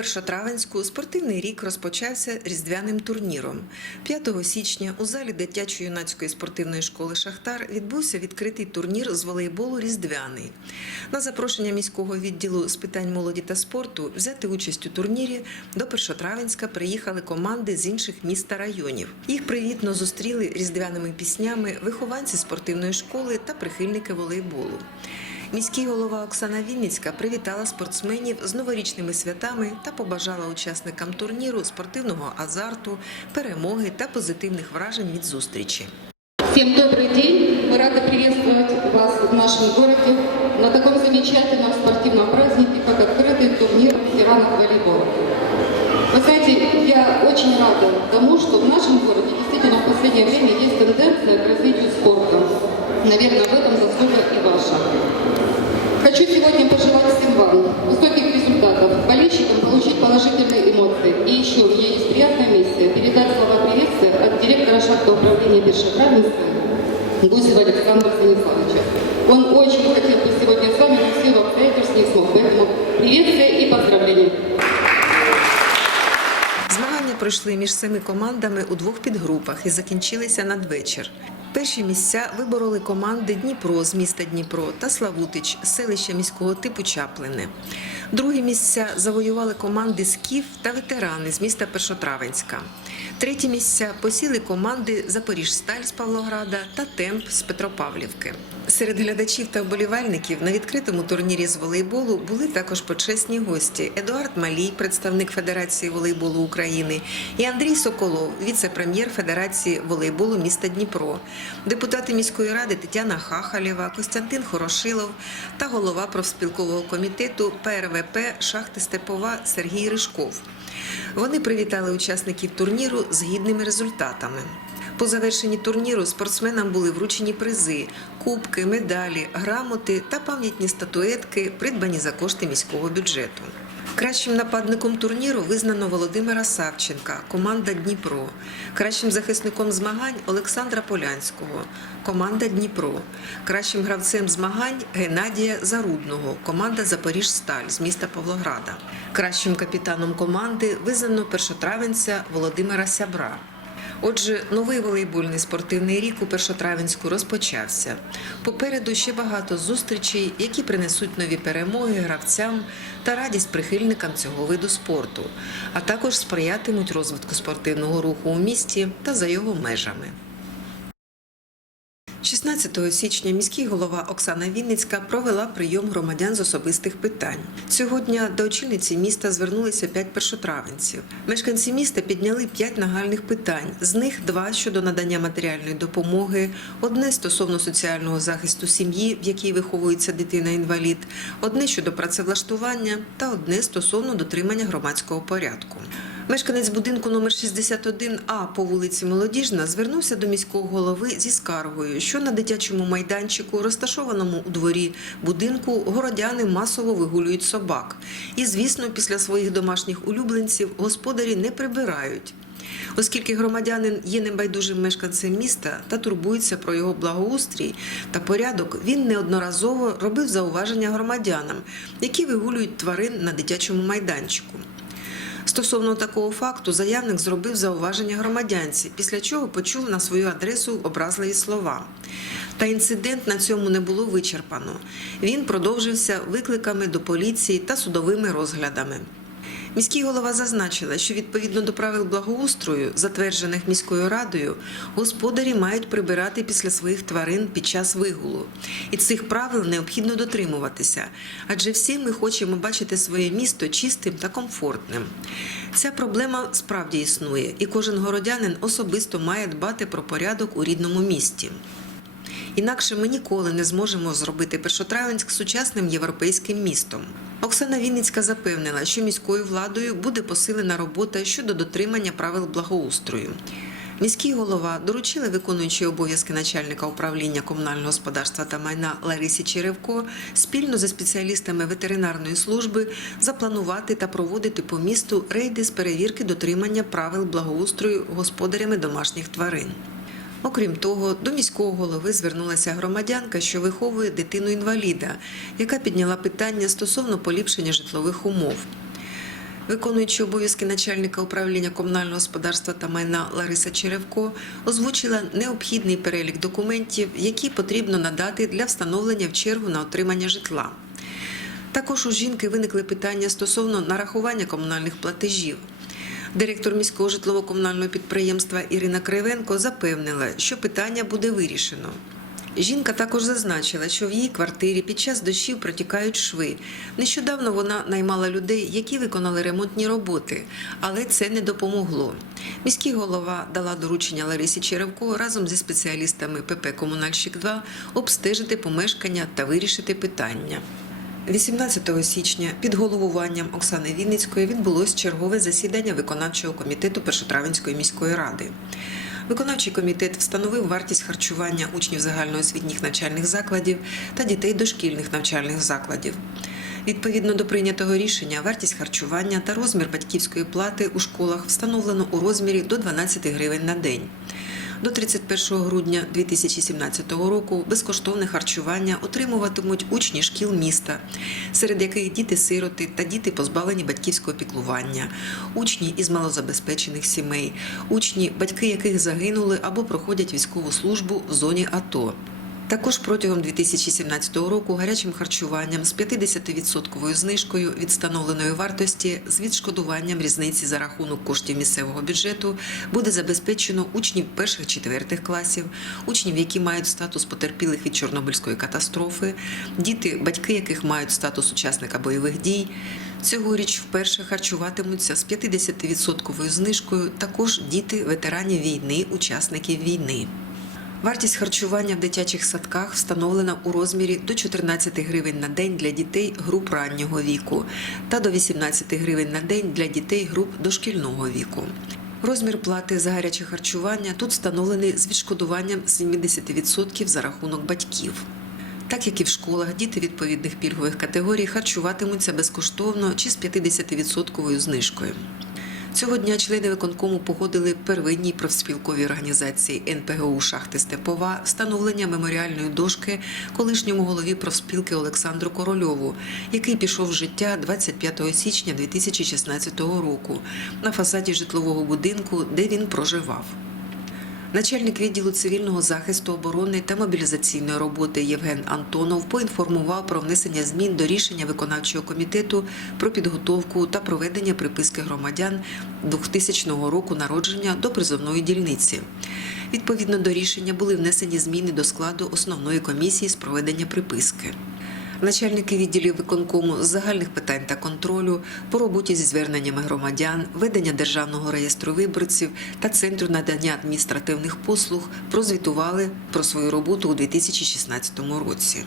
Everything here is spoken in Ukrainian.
Першотравенську спортивний рік розпочався різдвяним турніром. 5 січня у залі дитячо-юнацької спортивної школи Шахтар відбувся відкритий турнір з волейболу Різдвяний. На запрошення міського відділу з питань молоді та спорту взяти участь у турнірі до Першотравенська приїхали команди з інших міст та районів. Їх привітно зустріли різдвяними піснями вихованці спортивної школи та прихильники волейболу. Міський голова Оксана Вінницька привітала спортсменів з новорічними святами та побажала учасникам турніру спортивного азарту, перемоги та позитивних вражень від зустрічі. Всем добрый день! Мы рады приветствовать вас в нашем городе на таком замечательном спортивном празднике, как открытый турнир ветеранов волейбола. Вы знаете, я очень рада тому, что в нашем городе действительно в последнее время есть тенденция к развитию спорта. положительные эмоции. И еще у меня есть приятная миссия передать слова приветствия от директора шахты управления Першотравенска Гусева Александра Станиславовича. Он очень хотел бы сегодня с вами, но в силу обстоятельств не смог. Поэтому приветствия и поздравления. Змагання пройшли між семи командами у двох підгрупах і закінчилися надвечір. Перші місця вибороли команди Дніпро з міста Дніпро та Славутич селища міського типу Чаплине. Другі місця завоювали команди Скіф та ветерани з міста Першотравенська. Треті місця посіли команди Запоріжсталь з Павлограда та Темп з Петропавлівки. Серед глядачів та вболівальників на відкритому турнірі з волейболу були також почесні гості Едуард Малій, представник Федерації волейболу України, і Андрій Соколов, віце-прем'єр Федерації волейболу міста Дніпро, депутати міської ради Тетяна Хахалєва, Костянтин Хорошилов та голова профспілкового комітету ПРВП Шахти Степова Сергій Ришков. Вони привітали учасників турніру з гідними результатами. По завершенні турніру спортсменам були вручені призи, кубки, медалі, грамоти та пам'ятні статуетки, придбані за кошти міського бюджету. Кращим нападником турніру визнано Володимира Савченка, команда Дніпро. Кращим захисником змагань Олександра Полянського, команда Дніпро. Кращим гравцем змагань Геннадія Зарудного, команда Запоріжсталь з міста Павлограда. Кращим капітаном команди визнано першотравенця Володимира Сябра. Отже, новий волейбольний спортивний рік у Першотравенську розпочався. Попереду ще багато зустрічей, які принесуть нові перемоги гравцям та радість прихильникам цього виду спорту, а також сприятимуть розвитку спортивного руху у місті та за його межами. 16 січня міський голова Оксана Вінницька провела прийом громадян з особистих питань. Цього дня до очільниці міста звернулися п'ять першотравенців. Мешканці міста підняли п'ять нагальних питань. З них два щодо надання матеріальної допомоги, одне стосовно соціального захисту сім'ї, в якій виховується дитина-інвалід, одне щодо працевлаштування та одне стосовно дотримання громадського порядку. Мешканець будинку номер 61А по вулиці Молодіжна звернувся до міського голови зі скаргою, що на дитячому майданчику, розташованому у дворі будинку, городяни масово вигулюють собак. І, звісно, після своїх домашніх улюбленців господарі не прибирають. Оскільки громадянин є небайдужим мешканцем міста та турбується про його благоустрій та порядок, він неодноразово робив зауваження громадянам, які вигулюють тварин на дитячому майданчику. Стосовно такого факту, заявник зробив зауваження громадянці, після чого почув на свою адресу образливі слова. Та інцидент на цьому не було вичерпано. Він продовжився викликами до поліції та судовими розглядами. Міський голова зазначила, що відповідно до правил благоустрою, затверджених міською радою, господарі мають прибирати після своїх тварин під час вигулу. І цих правил необхідно дотримуватися, адже всі ми хочемо бачити своє місто чистим та комфортним. Ця проблема справді існує, і кожен городянин особисто має дбати про порядок у рідному місті. Інакше ми ніколи не зможемо зробити Першотравенськ сучасним європейським містом. Оксана Вінницька запевнила, що міською владою буде посилена робота щодо дотримання правил благоустрою. Міський голова доручили виконуючи обов'язки начальника управління комунального господарства та майна Ларисі Черевко спільно зі спеціалістами ветеринарної служби запланувати та проводити по місту рейди з перевірки дотримання правил благоустрою господарями домашніх тварин. Окрім того, до міського голови звернулася громадянка, що виховує дитину інваліда, яка підняла питання стосовно поліпшення житлових умов. Виконуючи обов'язки начальника управління комунального господарства та майна Лариса Черевко озвучила необхідний перелік документів, які потрібно надати для встановлення в чергу на отримання житла. Також у жінки виникли питання стосовно нарахування комунальних платежів. Директор міського житлово-комунального підприємства Ірина Кривенко запевнила, що питання буде вирішено. Жінка також зазначила, що в її квартирі під час дощів протікають шви. Нещодавно вона наймала людей, які виконали ремонтні роботи, але це не допомогло. Міський голова дала доручення Ларисі Черевко разом зі спеціалістами ПП Комунальщик 2 обстежити помешкання та вирішити питання. 18 січня під головуванням Оксани Вінницької відбулось чергове засідання виконавчого комітету Першотравенської міської ради. Виконавчий комітет встановив вартість харчування учнів загальноосвітніх навчальних закладів та дітей дошкільних навчальних закладів. Відповідно до прийнятого рішення, вартість харчування та розмір батьківської плати у школах встановлено у розмірі до 12 гривень на день. До 31 грудня 2017 року безкоштовне харчування отримуватимуть учні шкіл міста, серед яких діти-сироти та діти позбавлені батьківського піклування, учні із малозабезпечених сімей, учні, батьки яких загинули або проходять військову службу в зоні АТО. Також протягом 2017 року гарячим харчуванням з 50% знижкою від встановленої вартості з відшкодуванням різниці за рахунок коштів місцевого бюджету буде забезпечено учнів перших-четвертих класів, учнів, які мають статус потерпілих від Чорнобильської катастрофи, діти, батьки яких мають статус учасника бойових дій. Цьогоріч вперше харчуватимуться з 50% знижкою також діти ветеранів війни, учасників війни. Вартість харчування в дитячих садках встановлена у розмірі до 14 гривень на день для дітей груп раннього віку та до 18 гривень на день для дітей груп дошкільного віку. Розмір плати за гаряче харчування тут встановлений з відшкодуванням 70% за рахунок батьків. Так як і в школах, діти відповідних пільгових категорій харчуватимуться безкоштовно чи з 50% знижкою. Цього дня члени виконкому погодили первинній профспілковій організації НПГУ Шахти Степова встановлення меморіальної дошки колишньому голові профспілки Олександру Корольову, який пішов в життя 25 січня 2016 року на фасаді житлового будинку, де він проживав. Начальник відділу цивільного захисту оборони та мобілізаційної роботи Євген Антонов поінформував про внесення змін до рішення виконавчого комітету про підготовку та проведення приписки громадян 2000 року народження до призовної дільниці. Відповідно до рішення були внесені зміни до складу основної комісії з проведення приписки. Начальники відділів виконкому загальних питань та контролю по роботі зі зверненнями громадян, ведення державного реєстру виборців та центру надання адміністративних послуг прозвітували про свою роботу у 2016 році.